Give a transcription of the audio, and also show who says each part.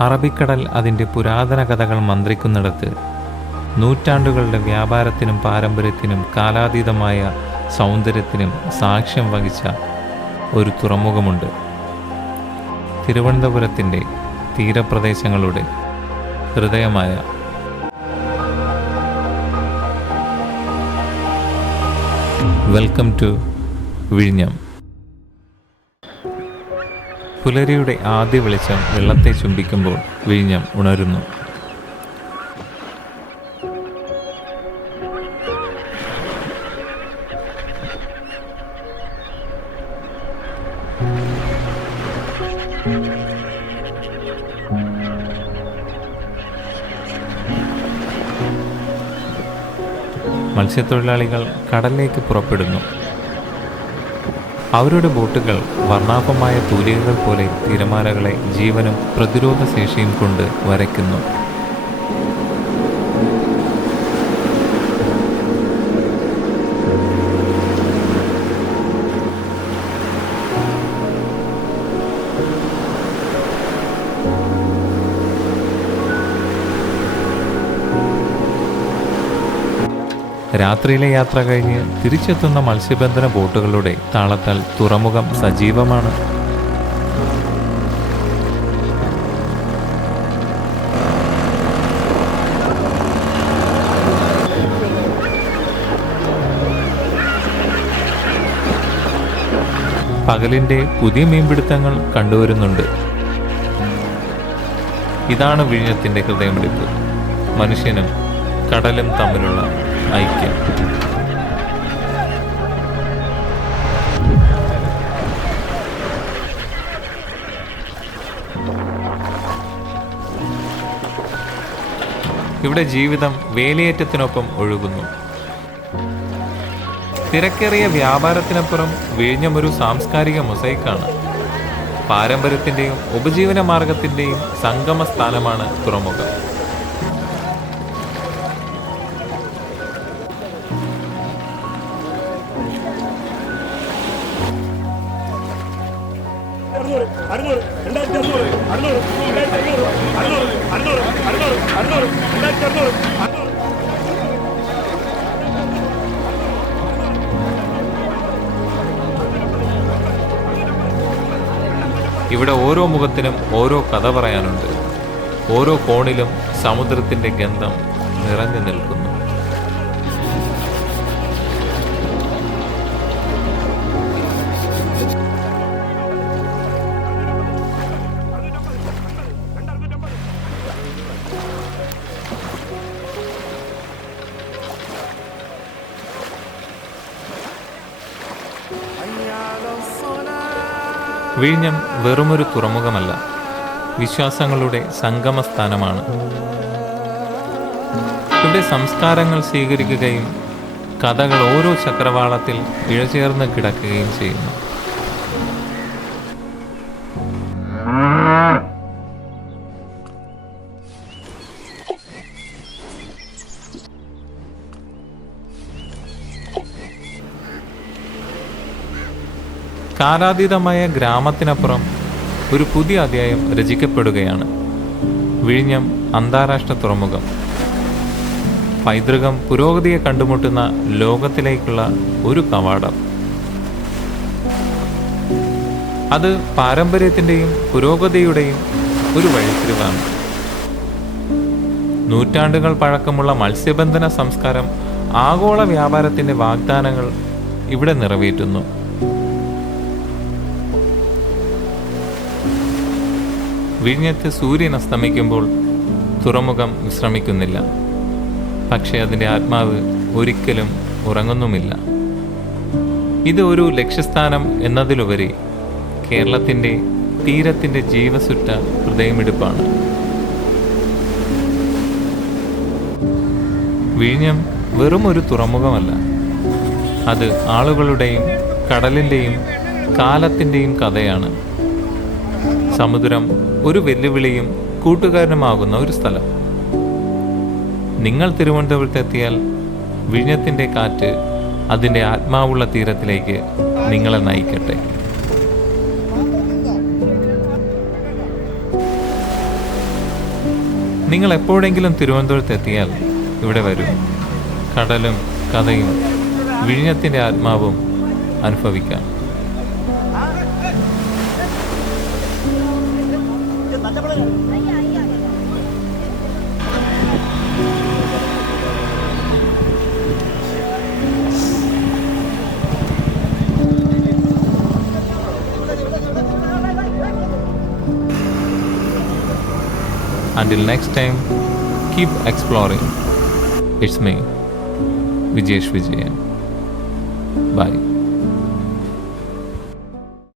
Speaker 1: അറബിക്കടൽ അതിന്റെ പുരാതന കഥകൾ മന്ത്രിക്കുന്നിടത്ത് നൂറ്റാണ്ടുകളുടെ വ്യാപാരത്തിനും പാരമ്പര്യത്തിനും കാലാതീതമായ സൗന്ദര്യത്തിനും സാക്ഷ്യം വഹിച്ച ഒരു തുറമുഖമുണ്ട്. തിരുവനന്തപുരത്തിന്റെ തീരപ്രദേശങ്ങളുടെ ഹൃദയമായ വെൽക്കം ടു വിഴിഞ്ഞം. പുലരിയുടെ ആദ്യ വെളിച്ചം വെള്ളത്തെ ചുംബിക്കുമ്പോൾ വിഴിഞ്ഞം ഉണരുന്നു. മത്സ്യത്തൊഴിലാളികൾ കടലിലേക്ക് പുറപ്പെടുന്നു. അവരുടെ ബോട്ടുകൾ വർണാഭമായ തൂലികകൾ പോലെ തിരമാലകളെ ജീവനും പ്രതിരോധശേഷിയും കൊണ്ട് വരയ്ക്കുന്നു. രാത്രിയിലെ യാത്ര കഴിഞ്ഞ് തിരിച്ചെത്തുന്ന മത്സ്യബന്ധന ബോട്ടുകളുടെ താളത്താൽ തുറമുഖം സജീവമാണ്. പകലിന്റെ പുതിയ മീൻപിടുത്തങ്ങൾ കണ്ടുവരുന്നുണ്ട്. ഇതാണ് വിഴിഞ്ഞത്തിന്റെ ഹൃദയമിടിപ്പ്. മനുഷ്യനും കടലും തമ്മിലുള്ള ഐക്യം. ഇവിടെ ജീവിതം വേലിയേറ്റത്തിനൊപ്പം ഒഴുകുന്നു. തിരക്കേറിയ വ്യാപാരത്തിനപ്പുറം വിഴിഞ്ഞം ഒരു സാംസ്കാരിക മൊസൈക്കാണ്. പാരമ്പര്യത്തിന്റെയും ഉപജീവന മാർഗത്തിന്റെയും സംഗമ സ്ഥാനമാണ് തുറമുഖം. ഇവിടെ ഓരോ മുഖത്തിനും ഓരോ കഥ പറയാനുണ്ട്. ഓരോ കോണിലും സമുദ്രത്തിന്റെ ഗന്ധം നിറഞ്ഞു നിൽക്കുന്നു. വിഴിഞ്ഞം വെറുമൊരു തുറമുഖമല്ല. വിശ്വാസങ്ങളുടെ സംഗമസ്ഥാനമാണ്. ഇവിടെ സംസ്കാരങ്ങൾ സ്വീകരിക്കുകയും കഥകൾ ഓരോ ചക്രവാളത്തിൽ ഇഴചേർന്ന് കിടക്കുകയും ചെയ്യുന്നു. കാലാതീതമായ ഗ്രാമത്തിനപ്പുറം ഒരു പുതിയ അധ്യായം രചിക്കപ്പെടുകയാണ്. വിഴിഞ്ഞം അന്താരാഷ്ട്ര തുറമുഖം. പൈതൃകം പുരോഗതിയെ കണ്ടുമുട്ടുന്ന ലോകത്തിലേക്കുള്ള ഒരു കവാടം. അത് പാരമ്പര്യത്തിന്റെയും പുരോഗതിയുടെയും ഒരു വഴിത്തിരിവാണ്. നൂറ്റാണ്ടുകൾ പഴക്കമുള്ള മത്സ്യബന്ധന സംസ്കാരം ആഗോള വ്യാപാരത്തിന്റെ വാഗ്ദാനങ്ങൾ ഇവിടെ നിറവേറ്റുന്നു. വിഴിഞ്ഞത്ത് സൂര്യൻ അസ്തമിക്കുമ്പോൾ തുറമുഖം വിശ്രമിക്കുന്നില്ല. പക്ഷേ അതിന്റെ ആത്മാവ് ഒരിക്കലും ഉറങ്ങുന്നുമില്ല. ഇത് ഒരു ലക്ഷ്യസ്ഥാനം എന്നതിലുപരി കേരളത്തിന്റെ തീരത്തിന്റെ ജീവസുറ്റ ഹൃദയമെടുപ്പാണ്. വിഴിഞ്ഞം വെറും ഒരു തുറമുഖമല്ല. അത് ആളുകളുടെയും കടലിന്റെയും കാലത്തിന്റെയും കഥയാണ്. സമുദ്രം ഒരു വെല്ലുവിളിയും കൂട്ടുകാരനുമാകുന്ന ഒരു സ്ഥലം. നിങ്ങൾ തിരുവനന്തപുരത്തെത്തിയാൽ വിഴിഞ്ഞത്തിന്റെ കാറ്റ് അതിന്റെ ആത്മാവുള്ള തീരത്തിലേക്ക് നിങ്ങളെ നയിക്കട്ടെ. നിങ്ങൾ എപ്പോഴെങ്കിലും തിരുവനന്തപുരത്ത് എത്തിയാൽ ഇവിടെ വരും. കടലും കഥയും വിഴിഞ്ഞത്തിന്റെ ആത്മാവും അനുഭവിക്കാം. Until next time, keep exploring. It's me, Vijesh Vijayan. Bye.